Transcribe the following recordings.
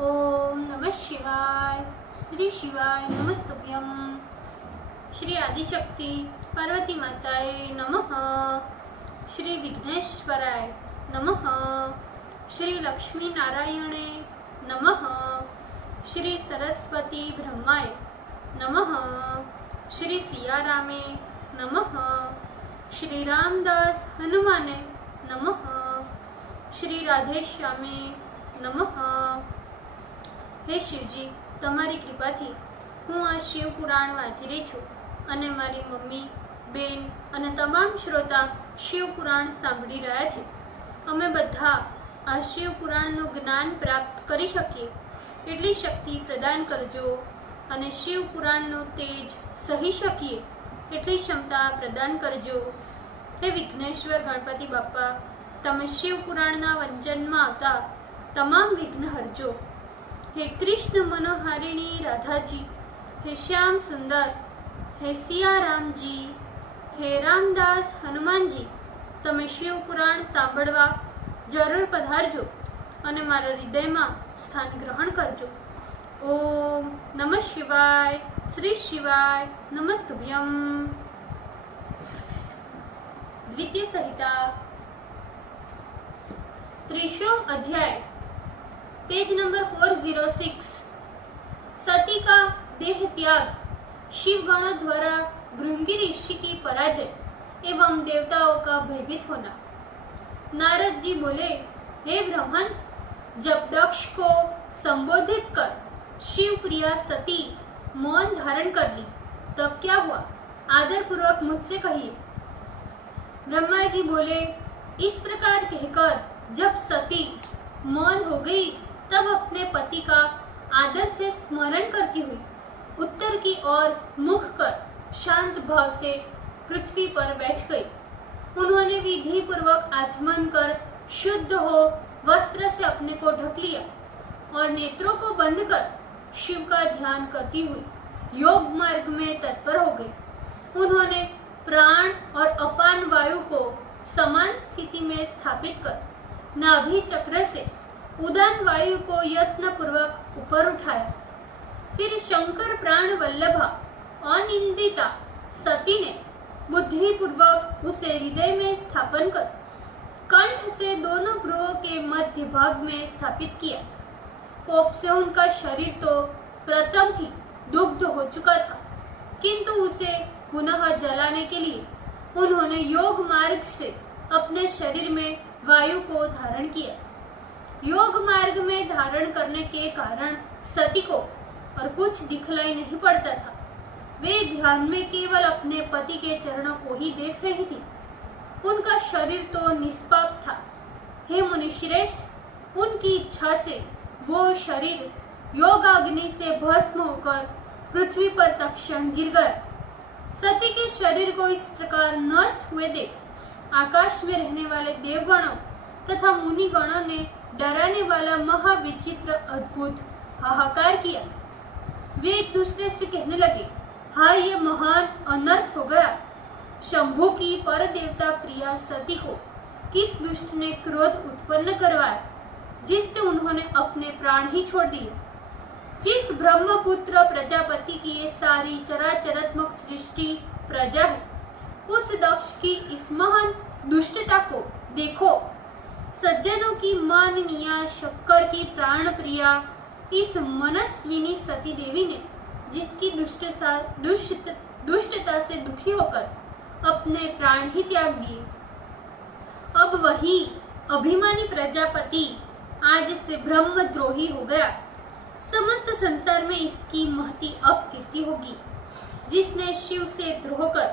ओम नमः शिवाय। श्री शिवाय नमस्तुभ्यं। श्री आदिशक्ति पार्वती माताए नमः। श्री विघ्नेश्वराय नमः। श्री लक्ष्मी नारायणे नमः। श्री सरस्वती ब्रह्माय नमः। श्री सियारामे नमः। श्री रामदास हनुमाने नमः। श्री राधेश्यामे नमः। हे शिवजी, तमारी कृपाथी हूँ आ शिव पुराण वाँची रही छूं अने मारी मम्मी, बेन अने तमाम श्रोता शिव पुराण सांभળી રહ્યા છે। અમે બધા આ शिव પુરાણનું જ્ઞાન પ્રાપ્ત કરી શકીએ એટલી શક્તિ પ્રદાન કરજો અને शिव પુરાણનું તેજ સહી શકીએ એટલી ક્ષમતા પ્રદાન કરજો। હે વિઘ્નેશ્વર ગણપતિ બાપા, તમે शिव પુરાણના વંચનમાં આવતા તમામ વિઘ્ન હરજો। हे कृष्ण मनोहारिणी राधा जी, हे श्याम सुंदर, हे सिया राम जी, हे रामदास हनुमान जी, तमे शिव पुराण सांभळवा जरूर पधारजो अने मारा हृदयमां स्थान ग्रहण करजो। ओम नमः शिवाय। श्री शिवाय नमस्तुभ्यं। द्वितीय संहिता 30वां अध्याय, पेज नंबर 406। सती का देह त्याग, शिव गणों द्वारा भृंगी ऋषि की पराजय एवं देवताओं का भयभीत होना। नारद जी बोले, हे ब्राह्मण, जब दक्ष को संबोधित कर शिव प्रिया सती मौन धारण कर ली तब क्या हुआ, आदर पूर्वक मुझसे कहिए। ब्रह्मा जी बोले, इस प्रकार कहकर जब सती मौन हो गई तब अपने पति का आदर से स्मरण करती हुई उत्तर की ओर मुख कर शांत भाव से पृथ्वी पर बैठ गई। उन्होंने विधि पूर्वक आचमन कर शुद्ध हो वस्त्र से अपने को ढक लिया और नेत्रों को बंद कर शिव का ध्यान करती हुई योग मार्ग में तत्पर हो गई। उन्होंने प्राण और अपान वायु को समान स्थिति में स्थापित कर नाभि चक्र से उदान वायु को यत्न पूर्वक ऊपर उठाया। फिर शंकर प्राण वल्लभा अनिंदिता सती ने बुद्धि पूर्वक उसे हृदय में स्थापन कर कंठ से दोनों भ्रुओं के मध्य भाग में स्थापित किया। कोप से उनका शरीर तो प्रथम ही दुग्ध हो चुका था, किंतु उसे पुनः जलाने के लिए उन्होंने योग मार्ग से अपने शरीर में वायु को धारण किया। योग मार्ग में धारण करने के कारण सती को और कुछ दिखलाई नहीं पड़ता था। वे ध्यान में केवल अपने पति के चरणों को ही देख रही थी। उनका शरीर तो निष्पाप था। हे मुनिश्रेष्ठ, उनकी इच्छा से वो शरीर योगाग्नि से भस्म होकर पृथ्वी पर तत्क्षण गिर गया। सती के शरीर को इस प्रकार नष्ट हुए देख आकाश में रहने वाले देवगणों तथा मुनिगणों ने डराने वाला महाविचित्र अद्भुत हाहाकार किया। वे एक दूसरे से कहने लगे, हाय, ये महान अनर्थ हो गया। शंभु की पर देवता प्रिया सती को किस दुष्ट ने क्रोध उत्पन्न करवाया जिससे उन्होंने अपने प्राण ही छोड़ दिए। जिस ब्रह्मपुत्र प्रजापति की ये सारी चराचरात्मक सृष्टि प्रजा है, उस दक्ष की इस महान दुष्टता को देखो। सज्जनों की माननीय शक्कर की प्राण प्रिया इस मनस्विनी सती देवी ने जिसकी दुष्टता से दुखी होकर अपने प्राण ही त्याग दिए, अब वही अभिमानी प्रजापति आज से ब्रह्मद्रोही हो गया। समस्त संसार में इसकी महती अपकीर्ति होगी। जिसने शिव से द्रोह कर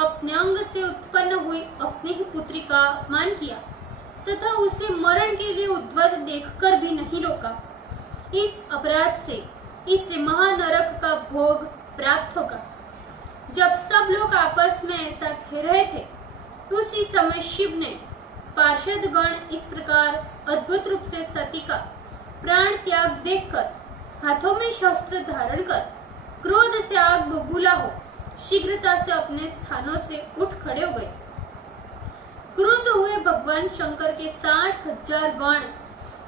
अपने अंग से उत्पन्न हुई अपनी ही पुत्री का अपमान किया तथा उसे मरण के लिए उद्वत देखकर भी नहीं रोका, इस अपराध से इससे महानरक का भोग प्राप्त होगा। जब सब लोग आपस में ऐसा कह रहे थे, उसी समय शिव ने पार्षद गण इस प्रकार अद्भुत रूप से सती का प्राण त्याग देखकर हाथों में शस्त्र धारण कर क्रोध से आग बबूला हो शीघ्रता से अपने स्थानों से उठ खड़े हो गए। क्रुद्ध हुए भगवान शंकर के 60,000 गण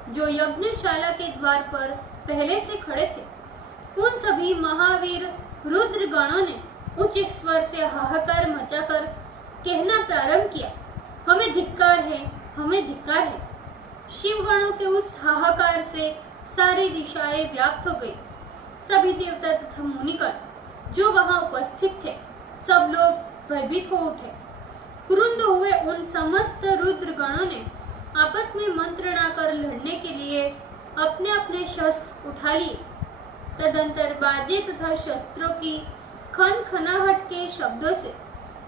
जो यज्ञशाला के द्वार पर पहले से खड़े थे। उन सभी महावीर रुद्र गणों ने ऊंचे स्वर से हाहाकार मचाकर कहना प्रारंभ किया, हमें धिक्कार है, हमें धिक्कार है। शिवगणों के उस हाहाकार से सारी दिशाएं व्याप्त हो गई। सभी देवता तथा मुनिगण जो वहां उपस्थित थे, सब लोग भयभीत हो उठे। क्रुद्ध हुए उन समस्त रुद्र गणों ने आपस में मंत्रणा कर लड़ने के लिए अपने अपने शस्त्र उठा लिए। तदंतर बाजे तथा शस्त्रों की खनखनाहट के शब्दों से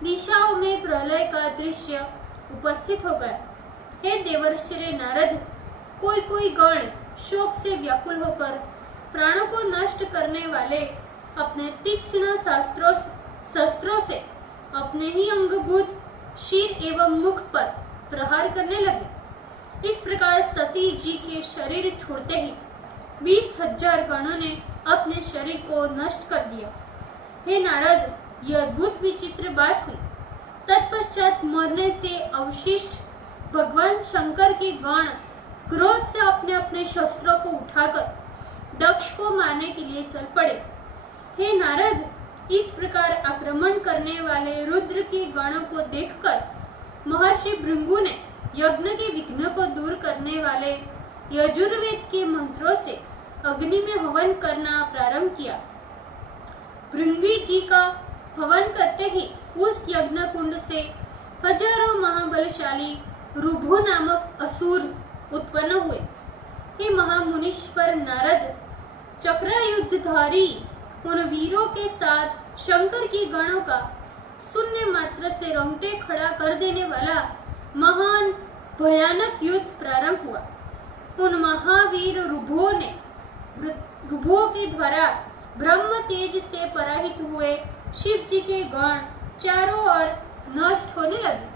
दिशाओं में प्रलय का दृश्य उपस्थित हो गया। हे देवर्षि नारद, कोई कोई गण शोक से व्याकुल होकर प्राणों को नष्ट करने वाले अपने तीक्ष्ण शस्त्रों से अपने ही अंगभूत शीर एवं मुख पर प्रहार करने लगे। इस प्रकार सती जी के शरीर छोड़ते ही 20,000 गणों ने अपने शरीर को नष्ट कर दिया। हे नारद, यह अद्भुत विचित्र बात हुई। तत्पश्चात मरने से अवशिष्ट भगवान शंकर के गण क्रोध से अपने अपने शस्त्रों को उठाकर दक्ष को मारने के लिए चल पड़े। हे नारद, इस प्रकार आक्रमण करने वाले रुद्र के गणों को देखकर महर्षि भृंगु ने यज्ञ के विघ्न को दूर करने वाले यजुर्वेद के मंत्रों से अग्नि में हवन करना प्रारंभ किया। भृंगी जी का हवन करते ही उस यज्ञ कुंड से हजारों महाबलशाली रुभु नामक असुर उत्पन्न हुए। हे महामुनीश्वर नारद, चक्रायुधधारी उन वीरों के साथ शंकर की गणों का शून्य मात्र से रोंगटे खड़ा कर देने वाला महान भयानक युद्ध प्रारंभ हुआ। उन महावीर रुभुओं के द्वारा ब्रह्म तेज से पराहित हुए शिव जी के गण चारों ओर नष्ट होने लगे।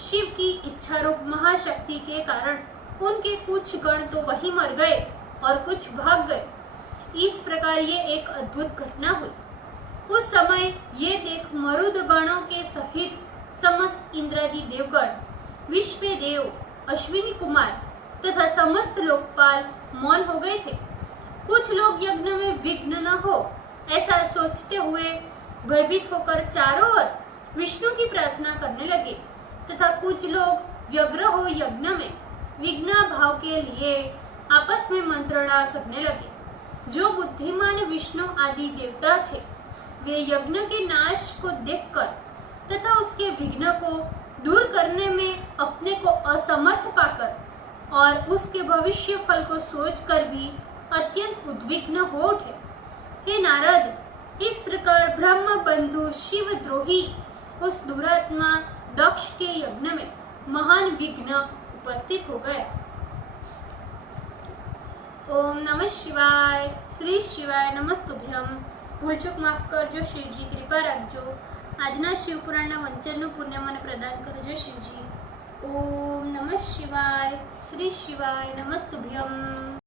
शिव की इच्छा रूप महाशक्ति के कारण उनके कुछ गण तो वहीं मर गए और कुछ भाग गए। इस प्रकार ये एक अद्भुत घटना हुई। उस समय ये देख मरुद गणों के सहित समस्त इंद्रादि देवगण, विश्वदेव, अश्विनी कुमार तथा समस्त लोकपाल मौन हो गए थे। कुछ लोग यज्ञ में विघ्न न हो ऐसा सोचते हुए भयभीत होकर चारों ओर विष्णु की प्रार्थना करने लगे तथा कुछ लोग व्यग्र हो यज्ञ में विघ्न भाव के लिए आपस में मंत्रणा करने लगे। जो बुद्धिमान विष्णु आदि देवता थे, वे यज्ञ के नाश को देखकर तथा उसके विघ्न को दूर करने में अपने को असमर्थ पाकर और उसके भविष्य फल को सोचकर भी अत्यंत उद्विग्न हो उठे। हे नारद, इस प्रकार ब्रह्म बंधु शिव द्रोही उस दुरात्मा दक्ष के यज्ञ में महान विघ्न उपस्थित हो गए। ओम नमः शिवाय। श्री शिवाय नमस्तुभ्यम। भूल चूक माफ करजो शिवजी, कृपा राखजो। આજના શિવ પુરાણના વંચનનું પુણ્ય મને પ્રદાન કરજો શિવજી। ઓમ નમઃ શિવાય। શ્રી શિવાય નમસ્તુભ્યમ।